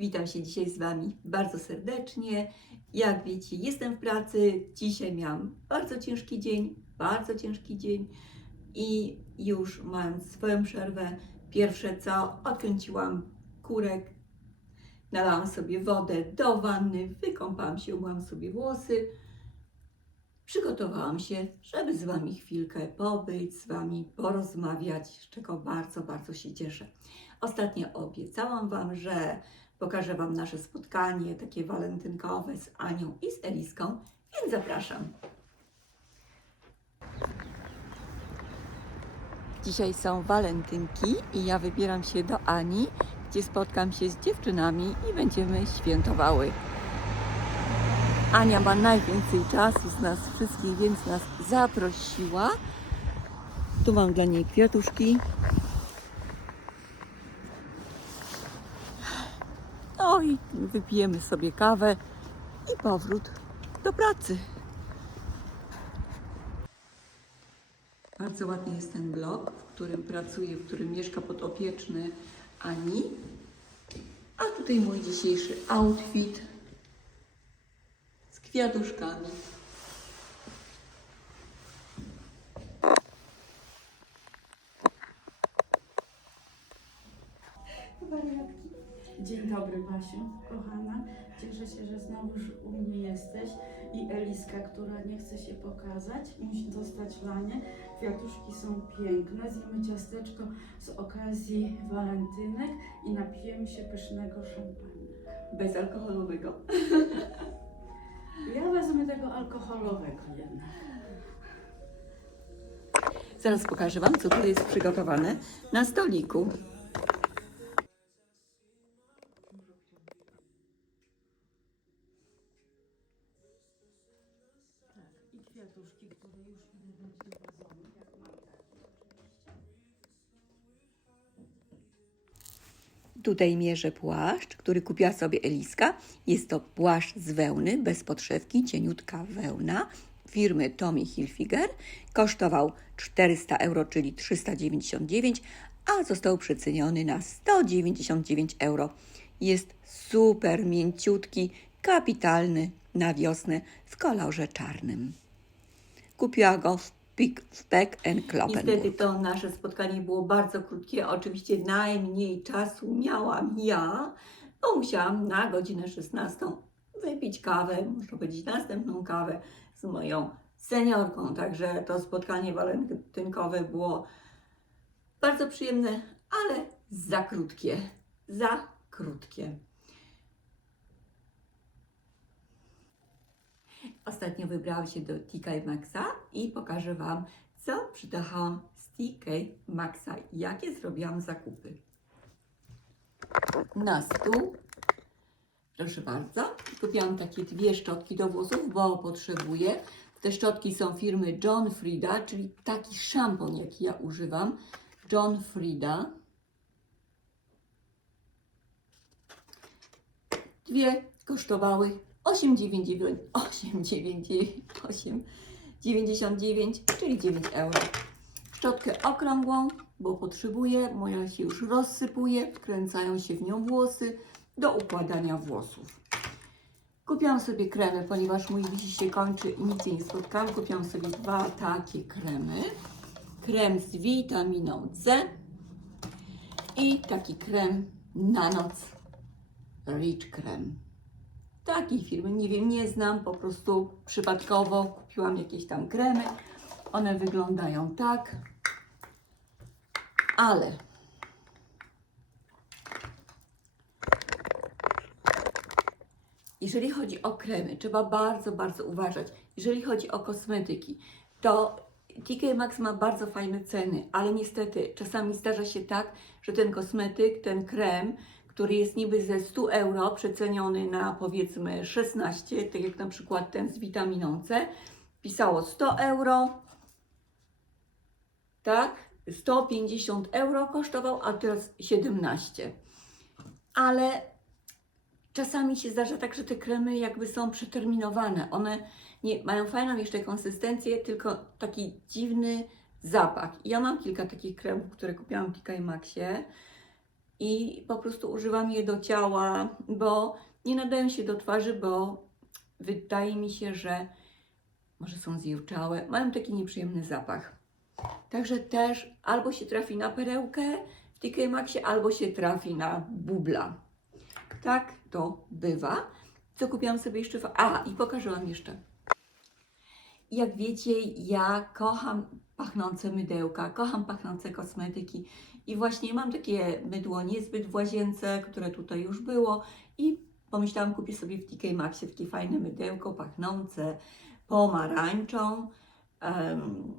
Witam się dzisiaj z Wami bardzo serdecznie. Jak wiecie, jestem w pracy. Dzisiaj miałam bardzo ciężki dzień, bardzo ciężki dzień i już mając swoją przerwę, pierwsze co, odkręciłam kurek, nalałam sobie wodę do wanny, wykąpałam się, umyłam sobie włosy. Przygotowałam się, żeby z Wami chwilkę pobyć, z Wami porozmawiać, z czego bardzo, bardzo się cieszę. Ostatnio obiecałam Wam, że pokażę Wam nasze spotkanie takie walentynkowe z Anią i z Eliską, więc zapraszam. Dzisiaj są walentynki i ja wybieram się do Ani, gdzie spotkam się z dziewczynami i będziemy świętowały. Ania ma najwięcej czasu z nas wszystkich, więc nas zaprosiła. Tu mam dla niej kwiatuszki. No wypijemy sobie kawę i powrót do pracy. Bardzo ładny jest ten blok, w którym pracuje, w którym mieszka podopieczny Ani. A tutaj mój dzisiejszy outfit z kwiatuszkami. Dzień dobry Basiu, kochana. Cieszę się, że znowuż u mnie jesteś. I Eliska, która nie chce się pokazać, musi zostać lanie. Kwiatuszki są piękne. Zjemy ciasteczko z okazji walentynek i napijemy się pysznego szampana. Bezalkoholowego. Ja wezmę tego alkoholowego jednak. Zaraz pokażę Wam, co tutaj jest przygotowane na stoliku. Tutaj mierzę płaszcz, który kupiła sobie Eliska. Jest to płaszcz z wełny, bez podszewki, cieniutka wełna firmy Tommy Hilfiger. Kosztował 400 euro, czyli 399, a został przeceniony na 199 euro. Jest super mięciutki, kapitalny na wiosnę w kolorze czarnym. Kupiła go w Pick, w Peck and Kloppenburg. Niestety to nasze spotkanie było bardzo krótkie. Oczywiście najmniej czasu miałam ja, bo musiałam na godzinę 16 wypić kawę, muszę powiedzieć następną kawę z moją seniorką. Także to spotkanie walentynkowe było bardzo przyjemne, ale za krótkie. Za krótkie. Ostatnio wybrałam się do TK Maxa i pokażę Wam, co przyjechałam z TK Maxa, jakie zrobiłam zakupy. Na stół, proszę bardzo, kupiłam takie dwie szczotki do włosów, bo potrzebuję. Te szczotki są firmy John Frieda, czyli taki szampon, jaki ja używam. John Frieda. Dwie kosztowały 8,99, 8,99, 8,99, czyli 9 euro. Szczotkę okrągłą, bo potrzebuję, moja się już rozsypuje, wkręcają się w nią włosy do układania włosów. Kupiłam sobie kremy, ponieważ mój wisi się kończy i nigdzie nie spotkałam. Kupiłam sobie dwa takie kremy. Krem z witaminą C i taki krem na noc Rich Krem. Takiej firmy, nie wiem, nie znam, po prostu przypadkowo kupiłam jakieś tam kremy. One wyglądają tak, ale jeżeli chodzi o kremy, trzeba bardzo, bardzo uważać. Jeżeli chodzi o kosmetyki, to TK Maxx ma bardzo fajne ceny, ale niestety czasami zdarza się tak, że ten kosmetyk, ten krem, który jest niby ze 100 euro przeceniony na powiedzmy 16, tak jak na przykład ten z witaminą C, pisało 100 euro, tak? 150 euro kosztował, a teraz 17. Ale czasami się zdarza tak, że te kremy jakby są przeterminowane. One nie, mają fajną jeszcze konsystencję, tylko taki dziwny zapach. Ja mam kilka takich kremów, które kupiłam w TK Maxie i po prostu używam je do ciała, bo nie nadają się do twarzy, bo wydaje mi się, że może są zjełczałe, mają taki nieprzyjemny zapach. Także też albo się trafi na perełkę w TK Maxie, albo się trafi na bubla. Tak to bywa. Co kupiłam sobie jeszcze? w- A, i pokażę Wam jeszcze. Jak wiecie, ja kocham pachnące mydełka, kocham pachnące kosmetyki i właśnie mam takie mydło niezbyt w łazience, które tutaj już było i pomyślałam, kupię sobie w TK Maxie takie fajne mydełko pachnące pomarańczą em,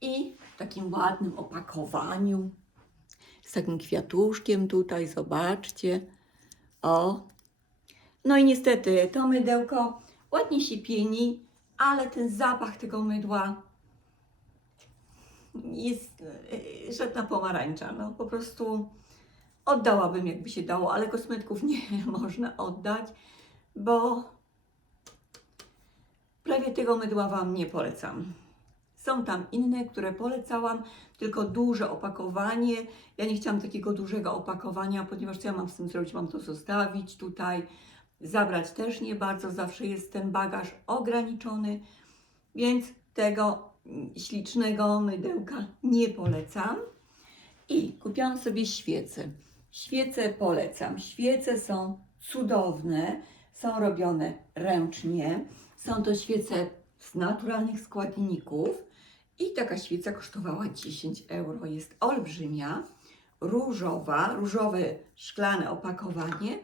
i w takim ładnym opakowaniu z takim kwiatuszkiem tutaj, zobaczcie. O. No i niestety to mydełko ładnie się pieni, ale ten zapach tego mydła jest e, żadna pomarańcza. No po prostu oddałabym jakby się dało, ale kosmetyków nie można oddać, bo prawie tego mydła Wam nie polecam. Są tam inne, które polecałam, tylko duże opakowanie. Ja nie chciałam takiego dużego opakowania, ponieważ co ja mam z tym zrobić? Mam to zostawić tutaj, zabrać też nie bardzo, zawsze jest ten bagaż ograniczony, więc tego ślicznego mydełka nie polecam. I kupiłam sobie świece. Świece polecam. Świece są cudowne, są robione ręcznie. Są to świece z naturalnych składników. I taka świeca kosztowała 10 euro. Jest olbrzymia, różowa, różowe szklane opakowanie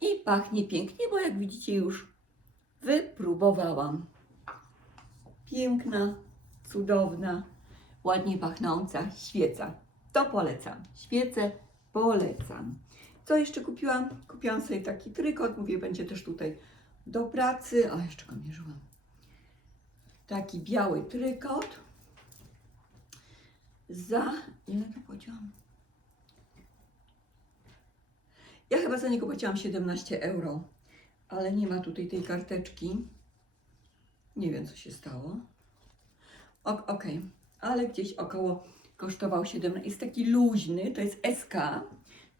i pachnie pięknie, bo jak widzicie już wypróbowałam. Piękna, cudowna, ładnie pachnąca świeca. To polecam. Świecę polecam. Co jeszcze kupiłam? Kupiłam sobie taki trykot. Mówię, będzie też tutaj do pracy. O, jeszcze go mierzyłam. Taki biały trykot. Za ile to płaciłam? Ja chyba za niego płaciłam 17 euro, ale nie ma tutaj tej karteczki. Nie wiem, co się stało. Ok, ale gdzieś około kosztował 17. Jest taki luźny, to jest SK.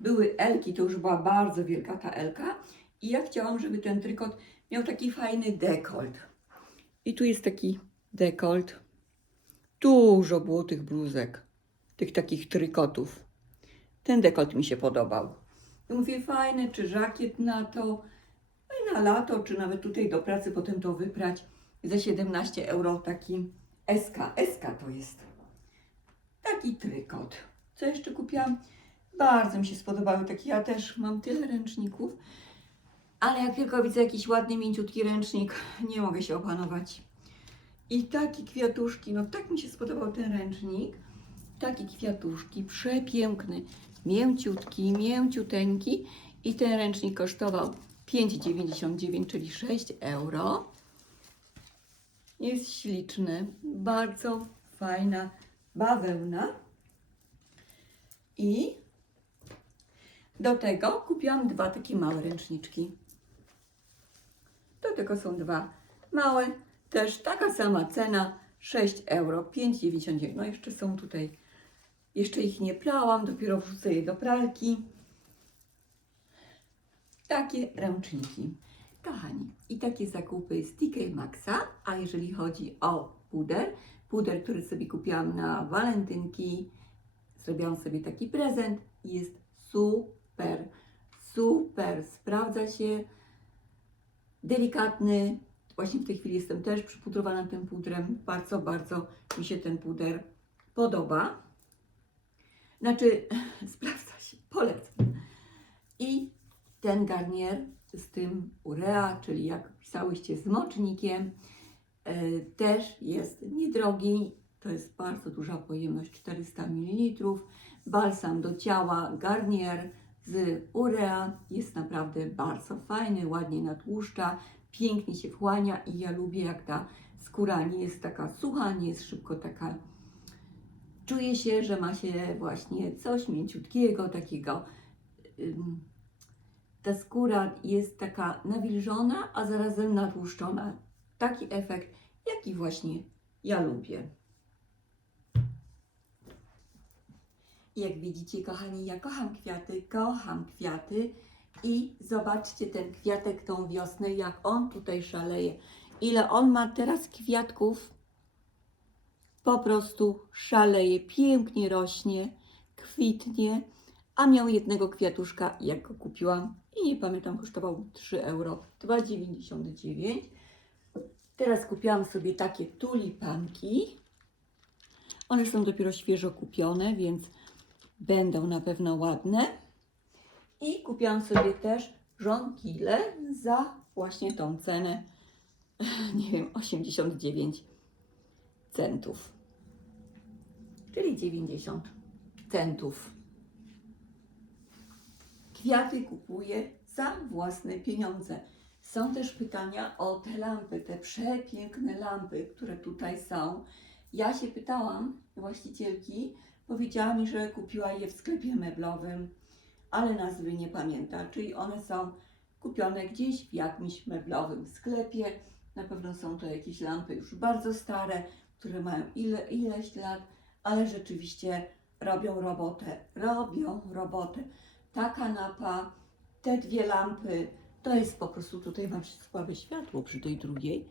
Były Elki, to już była bardzo wielka ta Elka. I ja chciałam, żeby ten trykot miał taki fajny dekolt. I tu jest taki dekolt. Dużo było tych bluzek, tych takich trykotów. Ten dekolt mi się podobał. I mówię, fajne, czy żakiet na to, no na lato, czy nawet tutaj do pracy potem to wyprać. Za 17 euro taki SK. SK to jest. Taki trykot. Co jeszcze kupiłam? Bardzo mi się spodobały takie. Ja też mam tyle ręczników, ale jak tylko widzę jakiś ładny, mięciutki ręcznik, nie mogę się opanować. I takie kwiatuszki, no tak mi się spodobał ten ręcznik. Takie kwiatuszki, przepiękny, mięciutki, mięciuteńki. I ten ręcznik kosztował 5,99, czyli 6 euro. Jest śliczny, bardzo fajna bawełna. I do tego kupiłam dwa takie małe ręczniczki. Do tego są dwa małe, też taka sama cena, 6 euro, 5,99. No jeszcze są tutaj, jeszcze ich nie prałam, dopiero wrzucę je do pralki. Takie ręczniki. Kochani, i takie zakupy z TK Maxa, a jeżeli chodzi o puder, puder, który sobie kupiłam na walentynki, zrobiłam sobie taki prezent jest super, super, sprawdza się, delikatny. Właśnie w tej chwili jestem też przypudrowana tym pudrem. Bardzo, bardzo mi się ten puder podoba. Znaczy, sprawdza się, polecam. I ten garnier z tym urea, czyli jak pisałyście z mocznikiem, e, też jest niedrogi. To jest bardzo duża pojemność, 400 ml. Balsam do ciała, garnier z urea jest naprawdę bardzo fajny, ładnie natłuszcza, pięknie się wchłania i ja lubię jak ta skóra nie jest taka sucha, nie jest szybko taka czuje się, że ma się właśnie coś mięciutkiego, takiego. Ta skóra jest taka nawilżona, a zarazem natłuszczona. Taki efekt, jaki właśnie ja lubię. Jak widzicie, kochani, ja kocham kwiaty, kocham kwiaty. I zobaczcie ten kwiatek tą wiosnę, jak on tutaj szaleje. Ile on ma teraz kwiatków. Po prostu szaleje, pięknie rośnie, kwitnie. A miał jednego kwiatuszka, jak go kupiłam. I nie pamiętam, kosztował 3 euro, 2,99. Teraz kupiłam sobie takie tulipanki. One są dopiero świeżo kupione, więc będą na pewno ładne. I kupiłam sobie też żonkile za właśnie tą cenę, nie wiem, 89 centów. Czyli 90 centów. Kwiaty kupuję za własne pieniądze. Są też pytania o te lampy, te przepiękne lampy, które tutaj są. Ja się pytałam właścicielki, powiedziała mi, że kupiła je w sklepie meblowym, ale nazwy nie pamięta, czyli one są kupione gdzieś w jakimś meblowym sklepie. Na pewno są to jakieś lampy już bardzo stare, które mają ile, ileś lat, ale rzeczywiście robią robotę. Robią robotę. Ta kanapa, te dwie lampy, to jest po prostu, tutaj mam słabe światło przy tej drugiej.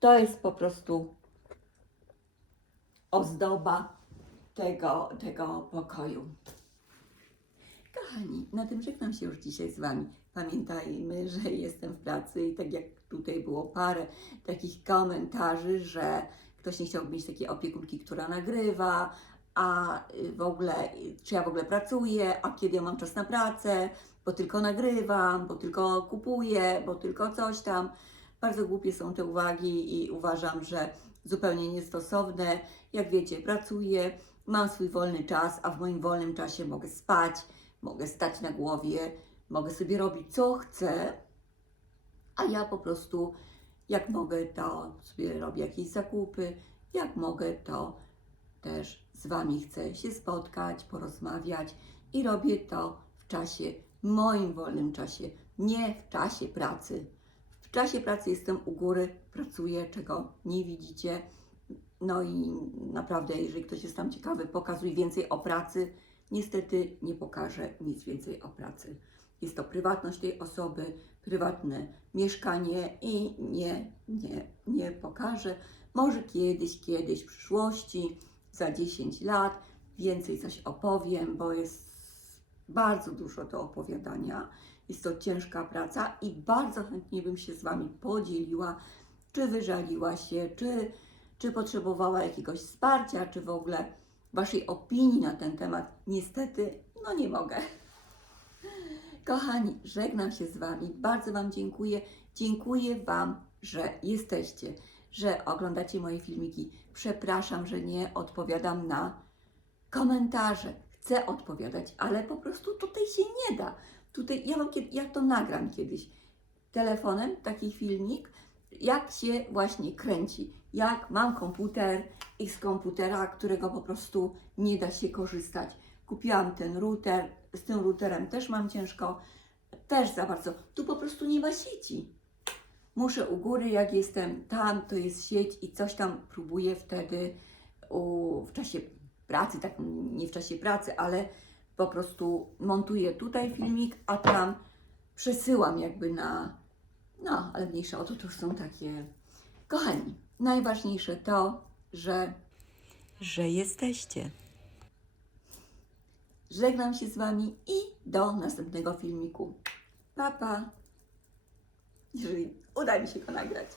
To jest po prostu ozdoba tego, tego pokoju. Kochani, na tym żegnam się już dzisiaj z Wami. Pamiętajmy, że jestem w pracy i tak jak tutaj było parę takich komentarzy, że ktoś nie chciał mieć takiej opiekunki, która nagrywa, a y, w ogóle, czy ja w ogóle pracuję, a kiedy ja mam czas na pracę, bo tylko nagrywam, bo tylko kupuję, bo tylko coś tam. Bardzo głupie są te uwagi i uważam, że zupełnie niestosowne. Jak wiecie, pracuję, mam swój wolny czas, a w moim wolnym czasie mogę spać, mogę stać na głowie, mogę sobie robić co chcę, a ja po prostu jak mogę, to sobie robię jakieś zakupy, jak mogę, to też z Wami chcę się spotkać, porozmawiać i robię to w czasie, moim wolnym czasie, nie w czasie pracy. W czasie pracy jestem u góry, pracuję, czego nie widzicie. No i naprawdę, jeżeli ktoś jest tam ciekawy, pokazuj więcej o pracy. Niestety nie pokażę nic więcej o pracy. Jest to prywatność tej osoby, prywatne mieszkanie i nie, nie, nie pokażę. Może kiedyś, kiedyś w przyszłości, za 10 lat więcej coś opowiem, bo jest bardzo dużo do opowiadania. Jest to ciężka praca i bardzo chętnie bym się z Wami podzieliła, czy wyżaliła się, czy, czy potrzebowała jakiegoś wsparcia, czy w ogóle Waszej opinii na ten temat. Niestety, no nie mogę. Kochani, żegnam się z Wami. Bardzo Wam dziękuję. Dziękuję Wam, że jesteście, że oglądacie moje filmiki. Przepraszam, że nie odpowiadam na komentarze. Chcę odpowiadać, ale po prostu tutaj się nie da. Tutaj ja ja to nagram kiedyś telefonem, taki filmik, jak się właśnie kręci. Jak mam komputer i z komputera, którego po prostu nie da się korzystać. Kupiłam ten router, z tym routerem też mam ciężko, też za bardzo. Tu po prostu nie ma sieci. Muszę u góry, jak jestem tam, to jest sieć i coś tam próbuję wtedy u, w czasie pracy, tak nie w czasie pracy, ale po prostu montuję tutaj filmik, a tam przesyłam jakby na. No, ale mniejsza o to, to są takie. Kochani, najważniejsze to, że. Że jesteście. Żegnam się z Wami i do następnego filmiku. Pa, pa. Jeżeli uda mi się go nagrać.